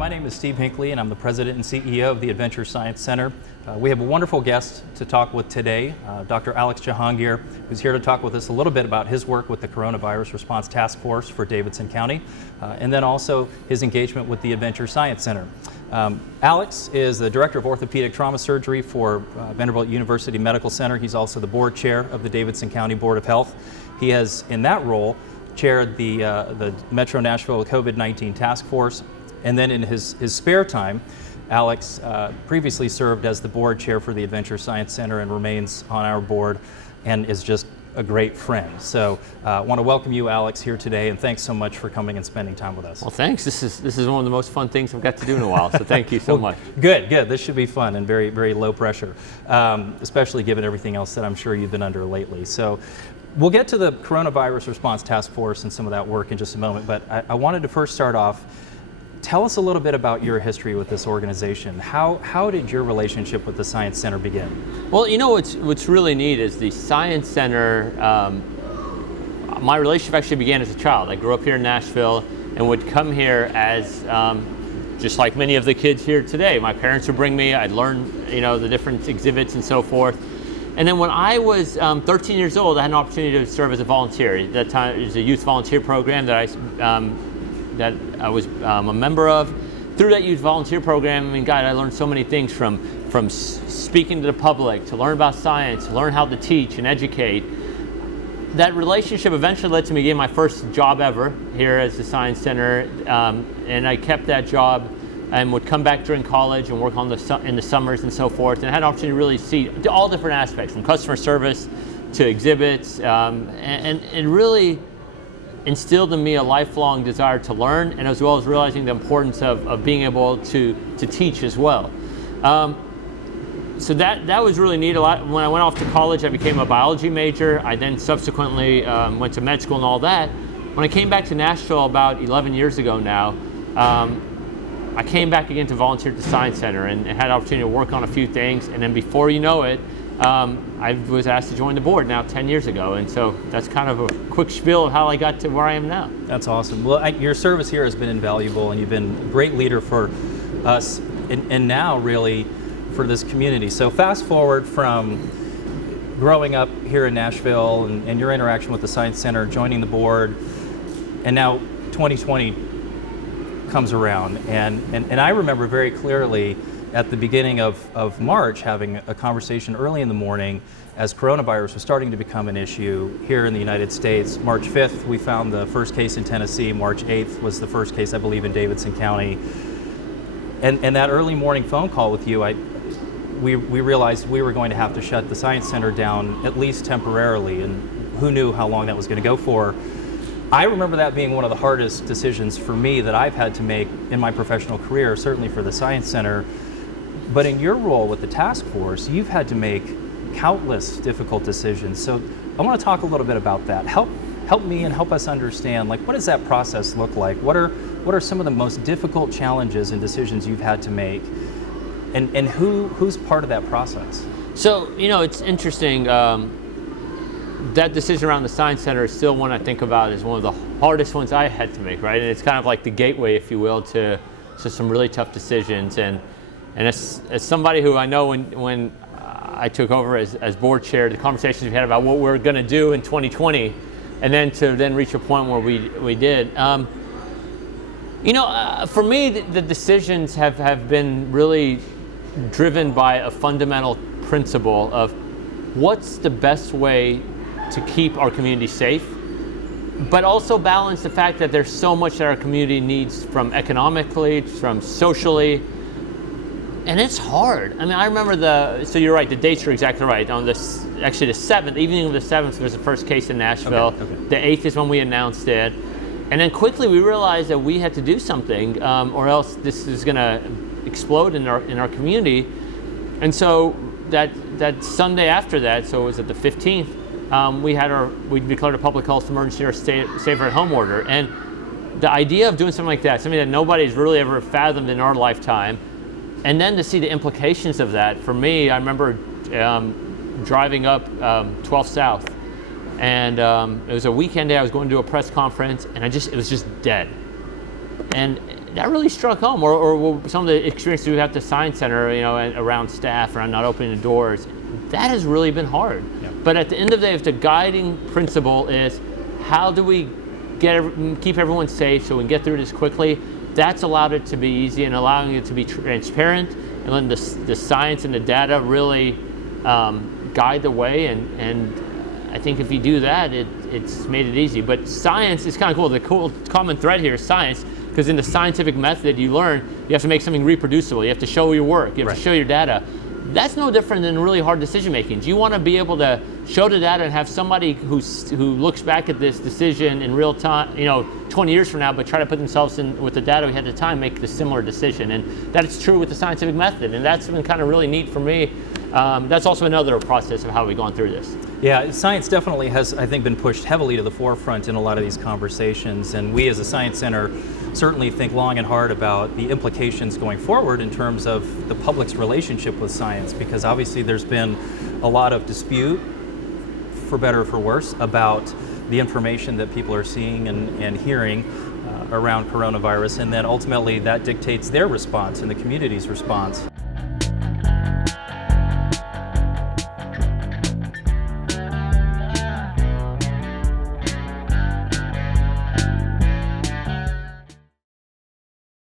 my name is Steve Hinkley, and I'm the president and CEO of the Adventure Science Center. We have a wonderful guest to talk with today, Dr. Alex Jahangir, who's here to talk with us a little bit about his work with the Coronavirus Response Task Force for Davidson County, and then also his engagement with the Adventure Science Center. Alex is the Director of Orthopedic Trauma Surgery for Vanderbilt University Medical Center. He's also the board chair of the Davidson County Board of Health. He has, in that role, chaired the Metro Nashville COVID-19 Task Force. And then in his spare time, Alex previously served as the board chair for the Adventure Science Center and remains on our board and is just a great friend. So I want to welcome you, Alex, here today, and thanks so much for coming and spending time with us. Well, thanks. This is one of the most fun things I've got to do in a while, so thank you so much. Good. This should be fun and very, very low pressure, especially given everything else that I'm sure you've been under lately. So we'll get to the Coronavirus Response Task Force and some of that work in just a moment, but I wanted to first start off. Tell us a little bit about your history with this organization. How did your relationship with the Science Center begin? Well, you know what's really neat is the Science Center, my relationship actually began as a child. I grew up here in Nashville and would come here as, just like many of the kids here today. My parents would bring me, I'd learn the different exhibits and so forth. And then when I was 13 years old, I had an opportunity to serve as a volunteer. At that time, it was a youth volunteer program that I was a member of. Through that youth volunteer program, I mean, God, I learned so many things from speaking to the public, to learn about science, to learn how to teach and educate. That relationship eventually led to me getting my first job ever here as the Science Center, and I kept that job and would come back during college and work on in the summers and so forth. And I had an opportunity to really see all different aspects, from customer service to exhibits, and it really instilled in me a lifelong desire to learn, and as well as realizing the importance of being able to teach as well. So that was really neat. When I went off to college, I became a biology major. I then subsequently went to med school and all that. When I came back to Nashville about 11 years ago now, I came back again to volunteer at the Science Center and had an opportunity to work on a few things, and then before you know it, I was asked to join the board now 10 years ago, and so that's kind of a quick spiel of how I got to where I am now. That's awesome. Well, your service here has been invaluable, and you've been a great leader for us and now really for this community. So fast forward from growing up here in Nashville and your interaction with the Science Center, joining the board, and now 2020 comes around, and I remember very clearly at the beginning of March having a conversation early in the morning as coronavirus was starting to become an issue here in the United States. March 5th, we found the first case in Tennessee. March 8th was the first case, I believe, in Davidson County. And that early morning phone call with you, we realized we were going to have to shut the Science Center down, at least temporarily, and who knew how long that was going to go for. I remember that being one of the hardest decisions for me that I've had to make in my professional career, certainly for the Science Center. But in your role with the task force, you've had to make countless difficult decisions. So I want to talk a little bit about that. Help me and help us understand, like, what does that process look like? What are some of the most difficult challenges and decisions you've had to make? And who's part of that process? So, it's interesting. That decision around the Science Center is still one I think about as one of the hardest ones I had to make, right? And it's kind of like the gateway, if you will, to some really tough decisions. And as somebody who I know when I took over as board chair, the conversations we had about what we're going to do in 2020, and then to reach a point where we did. For me, the decisions have been really driven by a fundamental principle of what's the best way to keep our community safe, but also balance the fact that there's so much that our community needs, from economically, from socially. And it's hard. I mean, I remember so you're right, the dates are exactly right. On the 7th, evening of the 7th was the first case in Nashville. Okay. The 8th is when we announced it. And then quickly we realized that we had to do something, or else this is gonna explode in our community. And so that Sunday after that, so it was at the 15th, we declared a public health emergency or safer at home order. And the idea of doing something like that, something that nobody's really ever fathomed in our lifetime, and then to see the implications of that, for me, I remember driving up 12th South, and it was a weekend day. I was going to a press conference, and it was just dead. And that really struck home. Or some of the experiences we have at the Science Center, you know, and around staff, around not opening the doors, that has really been hard. Yeah. But at the end of the day, if the guiding principle is how do we keep everyone safe so we can get through this quickly, that's allowed it to be easy and allowing it to be transparent, and then the science and the data really guide the way, and I think if you do that, it's made it easy. But science is kind of cool. The cool common thread here is science, because in the scientific method you learn, you have to make something reproducible. You have to show your work. You have to show your data. That's no different than really hard decision making. You want to be able to show the data and have somebody who looks back at this decision in real time, 20 years from now, but try to put themselves in with the data we had at the time, make the similar decision. And that's true with the scientific method, and that's been kind of really neat for me. That's also another process of how we've gone through this. Yeah, science definitely has, I think, been pushed heavily to the forefront in a lot of these conversations, and we as a Science Center certainly think long and hard about the implications going forward in terms of the public's relationship with science, because obviously there's been a lot of dispute, for better or for worse, about the information that people are seeing and hearing around coronavirus, and then ultimately that dictates their response and the community's response.